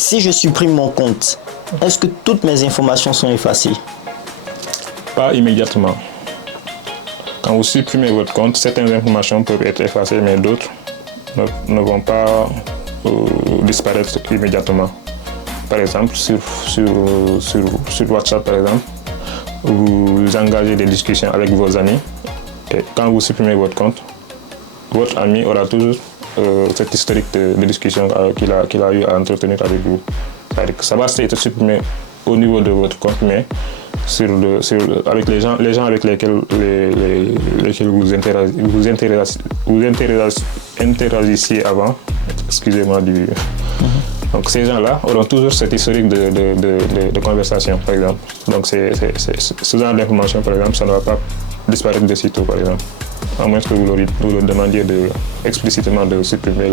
Si je supprime mon compte, est-ce que toutes mes informations sont effacées? Pas immédiatement. Quand vous supprimez votre compte, certaines informations peuvent être effacées, mais d'autres ne vont pas disparaître immédiatement. Par exemple, sur WhatsApp, par exemple, vous engagez des discussions avec vos amis et quand vous supprimez votre compte, votre ami aura toujours cet historique de discussion qu'il a eu à entretenir avec vous. C'est-à-dire que ça va être supprimé au niveau de votre compte, mais avec les gens avec lesquels vous interagissiez avant. Excusez-moi du... Donc ces gens-là auront toujours cet historique de conversation, par exemple. Donc ce genre d'information, par exemple, ça ne va pas disparaître de sitôt, par exemple. À moins que vous leur demandiez explicitement de supprimer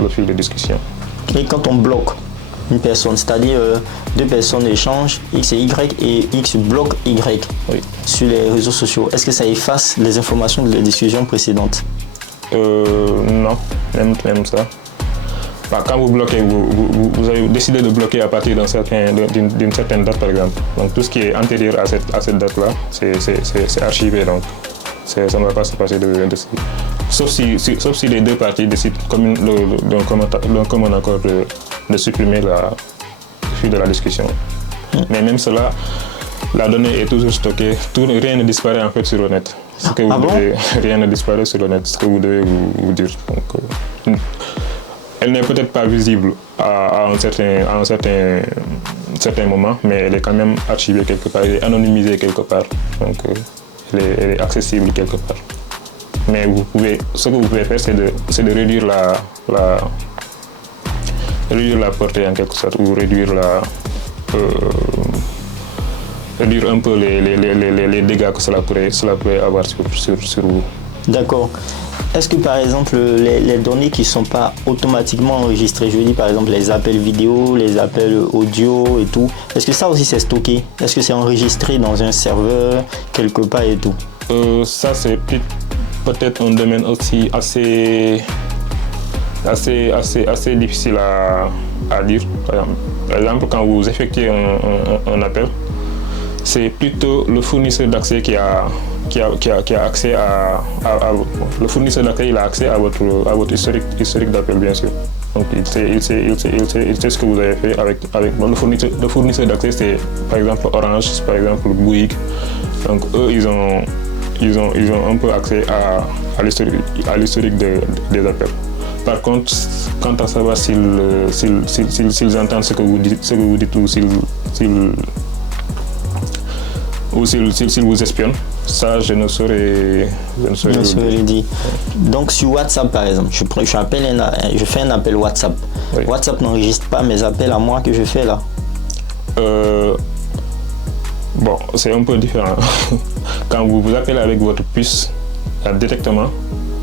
le fil de discussion. Et quand on bloque une personne, c'est-à-dire deux personnes échangent, X et Y, et X bloque Y sur les réseaux sociaux, est-ce que ça efface les informations de la discussion précédente? Non, même ça. Quand vous bloquez, vous avez décidé de bloquer à partir d'une certaine date, par exemple. Donc tout ce qui est antérieur à cette date-là, c'est archivé. Donc ça ne va pas se passer de sauf si les deux parties décident d'un commun accord de supprimer le fil de la discussion. Mais même cela, la donnée est toujours stockée. Rien ne disparaît en fait sur le net. Rien ne disparaît sur le net, ce que vous devez vous dire. Donc, elle n'est peut-être pas visible à un certain moment, mais elle est quand même archivée quelque part, elle est anonymisée quelque part, donc elle est accessible quelque part. Mais ce que vous pouvez faire, c'est de réduire la portée en quelque sorte, ou réduire un peu les dégâts que cela pourrait avoir sur vous. D'accord. Est-ce que par exemple les données qui ne sont pas automatiquement enregistrées, je dis par exemple les appels vidéo, les appels audio et tout, est-ce que ça aussi c'est stocké? Est-ce que c'est enregistré dans un serveur quelque part et tout? Ça c'est peut-être un domaine aussi assez difficile à dire. Par exemple, quand vous effectuez un appel, c'est plutôt le fournisseur d'accès qui a accès à le fournisseur d'accès, il a accès à votre historique d'appel, bien sûr. Donc il sait ce que vous avez fait avec le fournisseur d'accès, c'est par exemple Orange, par exemple Bouygues. Donc eux ils ont un peu accès à l'historique des appels. Par contre, quant à savoir s'ils entendent ce que vous dites ou s'ils vous espionnent, ça je ne saurais le dire. Donc sur WhatsApp par exemple, je fais un appel WhatsApp. Oui. WhatsApp n'enregistre pas mes appels à moi que je fais là. Bon, c'est un peu différent. Quand vous vous appelez avec votre puce, il y a directement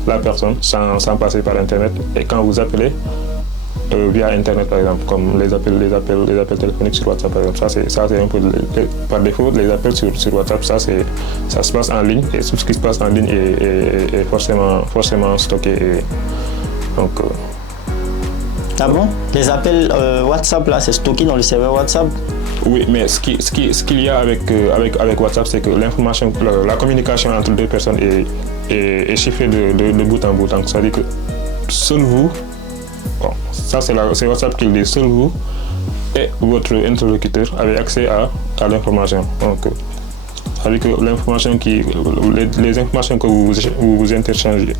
la personne sans passer par Internet. Et quand vous appelez via Internet, par exemple, comme les appels téléphoniques sur WhatsApp, par exemple, ça c'est un peu par défaut, les appels sur WhatsApp, ça se passe en ligne, et tout ce qui se passe en ligne est forcément stocké. Et donc, ah bon? Les appels WhatsApp là, c'est stocké dans le serveur WhatsApp? Oui, mais ce qu'il y a avec WhatsApp, c'est que l'information, la communication entre deux personnes est chiffrée de bout en bout. Donc, ça veut dire que seul vous, bon, ça c'est WhatsApp qui le dit, seul vous et votre interlocuteur avez accès à l'information. Donc, ça veut dire que les informations que vous interchangez,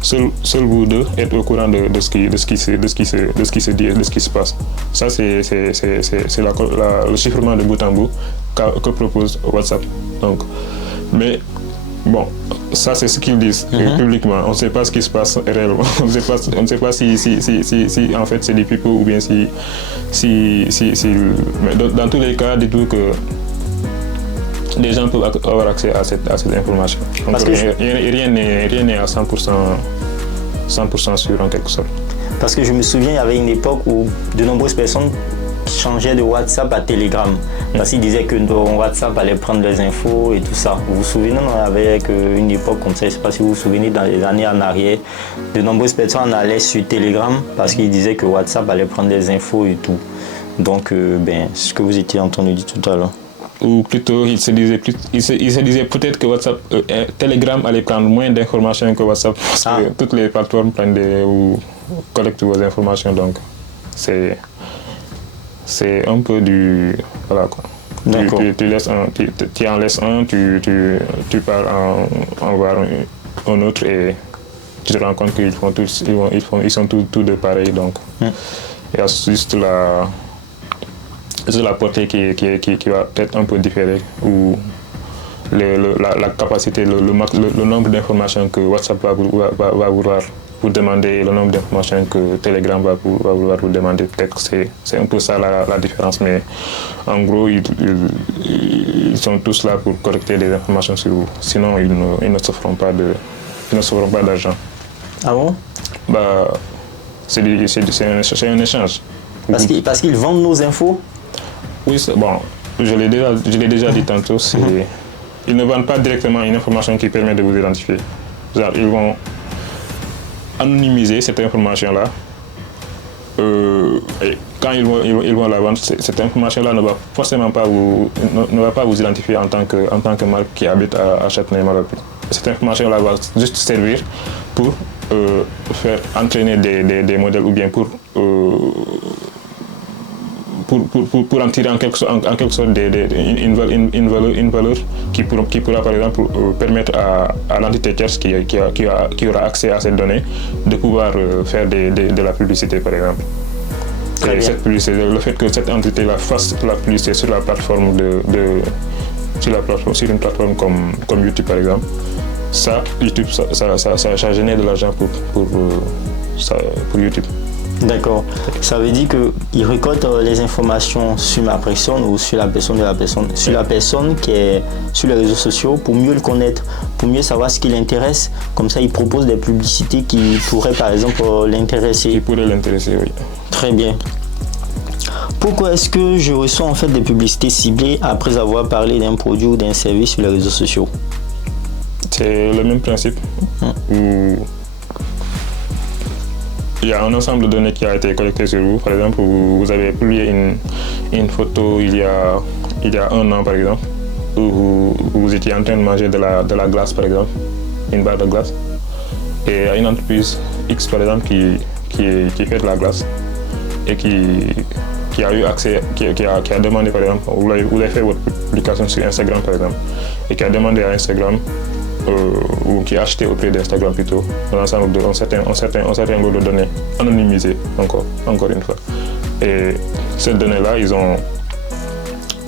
seul vous deux êtes au courant de ce qui se dit et de ce qui se passe. Ça c'est le chiffrement de bout en bout que propose WhatsApp. Donc, mais bon, ça c'est ce qu'ils disent publiquement. On ne sait pas ce qui se passe réellement. On ne sait pas si en fait c'est des pipeaux ou bien si mais dans tous les cas, dites-vous que les gens peuvent avoir accès à cette information. Donc rien n'est à 100% sûr en quelque sorte. Parce que je me souviens, il y avait une époque où de nombreuses personnes changeaient de WhatsApp à Telegram. Parce qu'il disait que WhatsApp allait prendre les infos et tout ça. Vous vous souvenez, on avait une époque comme ça, je ne sais pas si vous vous souvenez, dans les années en arrière, de nombreuses personnes allaient sur Telegram parce qu'ils disaient que WhatsApp allait prendre les infos et tout. Donc, ce que vous étiez entendu dire tout à l'heure. Ou plutôt, il se disait peut-être que Telegram allait prendre moins d'informations que WhatsApp parce que toutes les plateformes prennent ou collectent vos informations. Donc, c'est un peu du... Voilà quoi. Tu en laisses un, tu pars en voir un autre et tu te rends compte qu'ils sont tous deux pareils. Donc, il y a juste la portée qui va peut-être un peu différer ou la capacité, le nombre d'informations que WhatsApp va vouloir vous demander et le nombre d'informations que Telegram va vouloir vous demander. Peut-être que c'est un peu ça la différence, mais en gros, ils sont tous là pour collecter des informations sur vous. Sinon, ils ne se feront pas d'argent. Ah bon? C'est un échange. Parce qu'ils vendent nos infos? Oui, bon, je l'ai déjà dit tantôt, ils ne vendent pas directement une information qui permet de vous identifier. Genre, ils vont anonymiser cette information-là. Et quand ils vont la vendre, cette information-là ne va forcément pas vous identifier en tant que marque qui habite à Châtenay-Malabry. Cette information-là va juste servir pour faire entraîner des modèles ou bien pour en tirer en quelque sorte une valeur qui pourra par exemple permettre à l'entité tierce qui aura accès à ces données de pouvoir faire de la publicité par exemple. Et cette publicité, le fait que cette entité-là fasse la publicité sur la plateforme sur une plateforme comme YouTube par exemple, ça YouTube ça génère de l'argent pour YouTube. D'accord. Ça veut dire qu'il récolte les informations sur ma personne ou sur la personne de la personne, sur la personne qui est sur les réseaux sociaux pour mieux le connaître, pour mieux savoir ce qui l'intéresse. Comme ça, il propose des publicités qui pourraient par exemple l'intéresser. Qui pourraient l'intéresser, oui. Très bien. Pourquoi est-ce que je reçois en fait des publicités ciblées après avoir parlé d'un produit ou d'un service sur les réseaux sociaux? C'est le même principe. Il y a un ensemble de données qui a été collecté sur vous. Par exemple, vous avez publié une photo il y a 1 an, par exemple, où vous étiez en train de manger de la glace, par exemple, une barre de glace. Et il y a une entreprise X, par exemple, qui fait de la glace et qui a eu accès, qui a demandé, par exemple, vous avez fait votre publication sur Instagram, par exemple, et qui a demandé à Instagram, ou qui a acheté auprès d'Instagram plutôt, un certain lot de données anonymisées, encore une fois. Et ces données-là,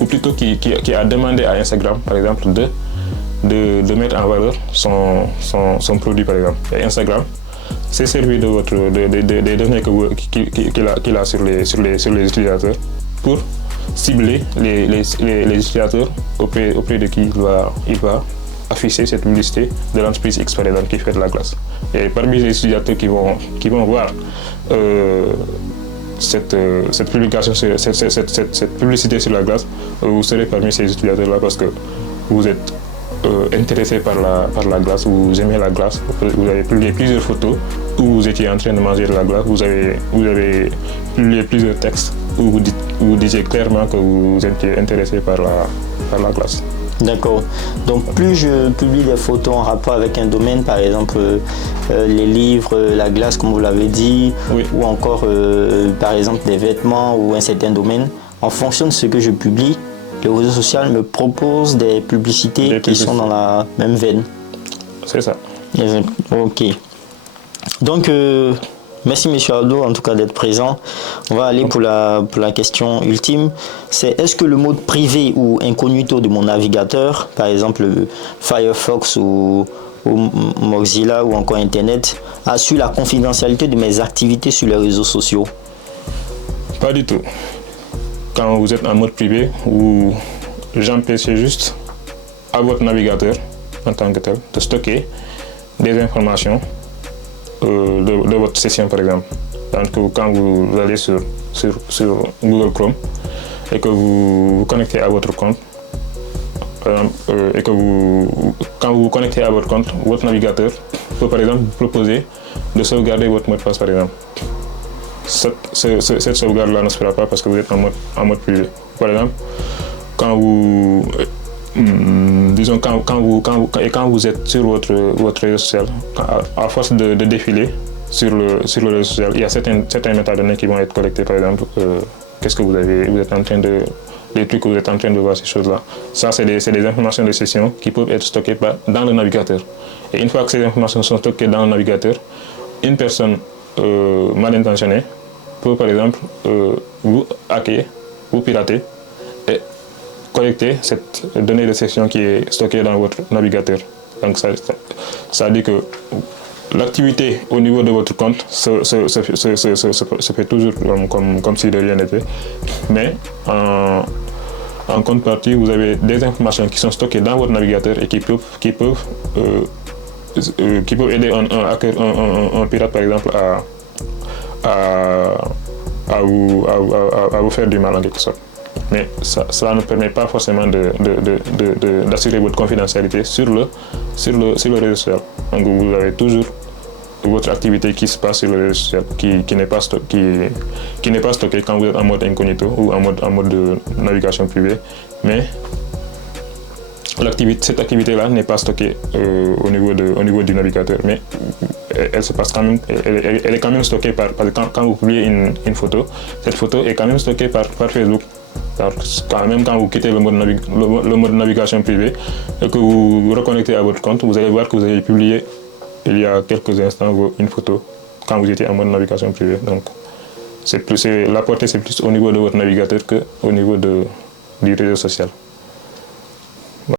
ou plutôt qui a demandé à Instagram, par exemple, de mettre en valeur son produit, par exemple. Et Instagram s'est servi des données qu'il a sur les utilisateurs pour cibler les utilisateurs auprès de qui il va afficher cette publicité de l'entreprise X par exemple qui fait de la glace. Et parmi les utilisateurs qui vont voir cette publication, cette publicité sur la glace, vous serez parmi ces utilisateurs-là parce que vous êtes intéressé par la glace, vous aimez la glace, vous avez publié plusieurs photos où vous étiez en train de manger de la glace, vous avez publié plusieurs textes où vous disiez clairement que vous étiez intéressé par la glace. D'accord. Donc plus je publie des photos en rapport avec un domaine, par exemple les livres, la glace comme vous l'avez dit, oui, ou encore par exemple des vêtements ou un certain domaine, en fonction de ce que je publie, le réseau social me propose des publicités qui sont dans la même veine. C'est ça. Ok. Donc merci M. Aldo en tout cas d'être présent. On va aller pour la question ultime. C'est est-ce que le mode privé ou incognito de mon navigateur, par exemple Firefox ou Mozilla ou encore Internet, assure la confidentialité de mes activités sur les réseaux sociaux? Pas du tout. Quand vous êtes en mode privé, vous empêchez juste à votre navigateur en tant que tel de stocker des informations de votre session par exemple. Donc quand vous allez sur Google Chrome, et que vous vous connectez à votre compte, et que quand vous vous connectez à votre compte, votre navigateur peut par exemple vous proposer de sauvegarder votre mot de passe par exemple. Cette sauvegarde-là ne se fera pas parce que vous êtes en mode privé. Par exemple, quand vous vous êtes sur votre réseau social, à force de défiler sur le réseau social, il y a certains métadonnées qui vont être collectés. Par exemple, qu'est-ce que vous êtes en train de, les trucs que vous êtes en train de voir, ces choses-là. Ça, c'est des informations de session qui peuvent être stockées dans le navigateur. Et une fois que ces informations sont stockées dans le navigateur, une personne mal intentionnée peut, par exemple, vous hacker, vous pirater et collecter cette donnée de session qui est stockée dans votre navigateur. Donc ça dit que l'activité au niveau de votre compte se fait toujours comme si de rien n'était. Mais en contrepartie, vous avez des informations qui sont stockées dans votre navigateur et qui peuvent aider un pirate par exemple à vous faire du mal en quelque sorte. Mais cela ne permet pas forcément d'assurer votre confidentialité sur le réseau social. Donc vous avez toujours votre activité qui se passe sur le réseau social, qui n'est pas stockée quand vous êtes en mode incognito ou en mode de navigation privée. Mais cette activité-là n'est pas stockée au niveau du navigateur, mais elle se passe quand même, elle est quand même stockée parce que quand vous publiez une photo, cette photo est quand même stockée par Facebook. Même quand vous quittez le mode navigation privée et que vous vous reconnectez à votre compte, vous allez voir que vous avez publié il y a quelques instants une photo quand vous étiez en mode navigation privée. Donc la portée c'est plus au niveau de votre navigateur qu'au niveau du réseau social.